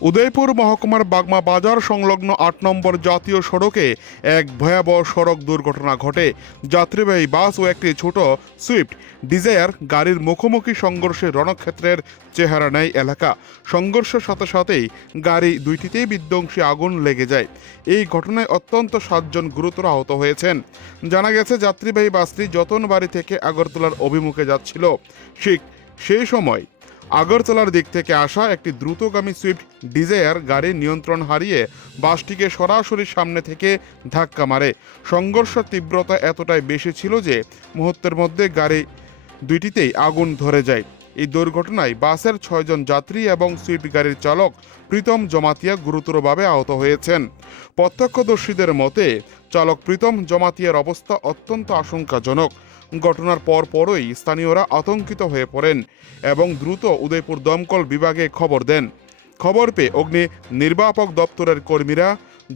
উদয়পুর মহকুমার বাগমা বাজার সংলগ্ন ৮ নম্বর জাতীয় সড়কে এক ভয়াবহ সড়ক দুর্ঘটনা ঘটে। যাত্রীবাহী বাস ও একটি ছোট সুইফট ডিজায়ার গাড়ির মুখোমুখি সংঘর্ষে রণক্ষেত্রের চেহারা নেয় এলাকা। সংঘর্ষের সাথে সাথেই গাড়ি দুইটিতেই বিধ্বংসী আগুন লেগে যায়। এই ঘটনায় অত্যন্ত ৭ জন গুরুতর আহত হয়েছেন। জানা গেছে, যাত্রীবাহী বাসটি যতনবাড়ি থেকে আগরতলার অভিমুখে যাচ্ছিল। ঠিক সেই সময় আগরতলার দিক থেকে আসা একটি দ্রুতগামী সুইফট ডিজায়ার গাড়ির নিয়ন্ত্রণ হারিয়ে বাসটিকে সরাসরি সামনে থেকে ধাক্কা মারে। সংঘর্ষের তীব্রতা এতটাই বেশি ছিল যে মুহূর্তের মধ্যে গাড়ি দুইটিতেই আগুন ধরে যায়। এই দুর্ঘটনায় বাসের ৬ জন যাত্রী এবং সুইফট গাড়ির চালক প্রীতম জমাতিয়া গুরুতরভাবে আহত হয়েছেন। প্রত্যক্ষদর্শীদের মতে, চালক প্রীতম জমাতিয়ার অবস্থা অত্যন্ত আশঙ্কাজনক। ঘটনার পরপরই স্থানীয়রা আতঙ্কিত হয়ে পড়েন এবং দ্রুত উদয়পুর দমকল বিভাগে খবর দেন। খবর পেয়ে অগ্নি নির্বাপক দপ্তরের কর্মীরা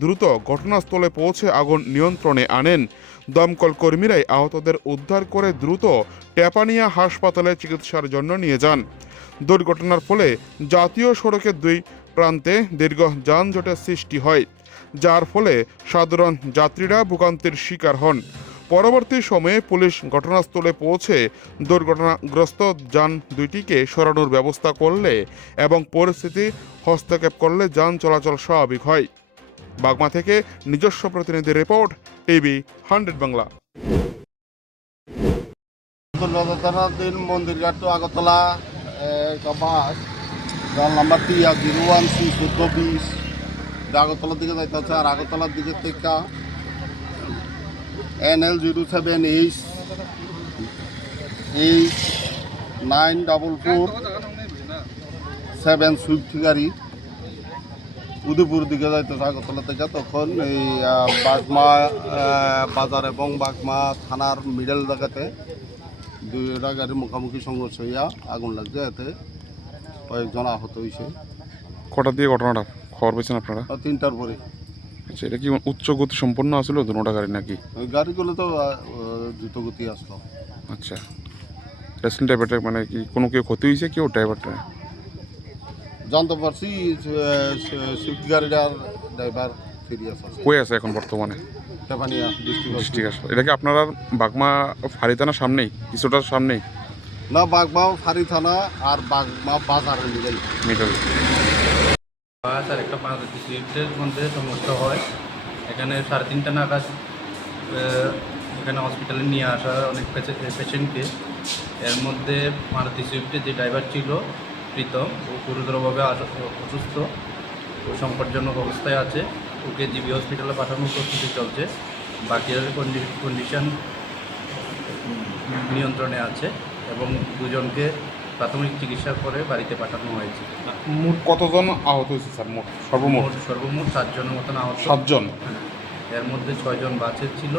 দ্রুত ঘটনাস্থলে পৌঁছে আগুন নিয়ন্ত্রণে আনেন। দমকল কর্মীরাই আহতদের উদ্ধার করে দ্রুত টেপানিয়া হাসপাতালে চিকিৎসার জন্য নিয়ে যান। দুর্ঘটনার ফলে জাতীয় সড়কের দুই প্রান্তে দীর্ঘ যানজটের সৃষ্টি হয়, যার ফলে সাধারণ যাত্রীরা ভোগান্তির শিকার হন। পরবর্তী সময়ে পুলিশ ঘটনাস্থলে পৌঁছে দুর্ঘটনাগ্রস্ত যান দুইটিকে সরানোর ব্যবস্থা করলে এবং পরিস্থিতি হস্তক্ষেপ করলে যান চলাচল স্বাভাবিক হয়। বাগমা থেকে নিজস্ব প্রতিনিধি report, TV 100 Bangla. Mandirghat to Agartala bus number 01C1420 আগরতলার দিকে যাইতে হচ্ছে। আর আগরতলার দিকে থেকে NL07H944 সুইফট গাড়ি উদয়পুর দিকে যাইতেছে আগরতলা থেকে। তখন এই বাগমা বাজার এবং বাগমা থানার মিডল জায়গাতে দুইটা গাড়ির মুখোমুখি সংঘর্ষ হইয়া আগুন লাগছে। এতে কয়েকজন আহত হয়েছে। কটা দিয়ে ঘটনাটা খবর পেয়েছেন আপনারা? 3টার পরে। আচ্ছা, এটা কি উচ্চ গতি সম্পন্ন আসলো দুটোটা গাড়ি নাকি? ওই গাড়িগুলো তো দ্রুত গতি আসলো। আচ্ছা, রেসিং ড্রাইভারটা মানে কি কোনো কেউ ক্ষতি হয়েছে? কেউ ড্রাইভারটা জানতে পারছি সুইফট গাড়িটার ড্রাইভার সিরিয়াস আছে। কই আছে এখন বর্তমানে? টেপানিয়া ডিস্ট্রিক্ট হাসপাতাল। এটা কি আপনারা বাগমা ফাঁড়ি থানার সামনেই, কিছুটার সামনেই? না, বাগমা ফাঁড়ি থানা আর বাগমা বাজারের মিডল। বাস আর একটা মারুতি সুইফটের মধ্যে সমস্যা হয়। এখানে 3:30 নাগাদ এখানে হসপিটালে নিয়ে আসা অনেক পেশেন্টকে। এর মধ্যে মারুতি সুইফটের যে ড্রাইভার ছিল প্রীতম, ও গুরুতরভাবে অসুস্থ ও সংকটজনক অবস্থায় আছে। ওকে জিবি হসপিটালে পাঠানোর প্রস্তুতি চলছে। বাকিদের কন্ডিশন নিয়ন্ত্রণে আছে এবং দুজনকে প্রাথমিক চিকিৎসার পরে বাড়িতে পাঠানো হয়েছে। মোট কতজন আহত হয়েছে স্যার? সর্বমোট 7 জনের মতন আহত। 7 জন। এর মধ্যে 6 জন বাসের ছিল,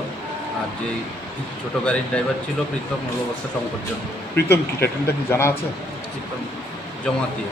আর যে ছোট গাড়ির ড্রাইভার ছিল প্রীতম, ওর অবস্থা সংকটজনক। প্রীতম কি টাইটেলটা কি জানা আছে? প্রীতম জমাতিয়া।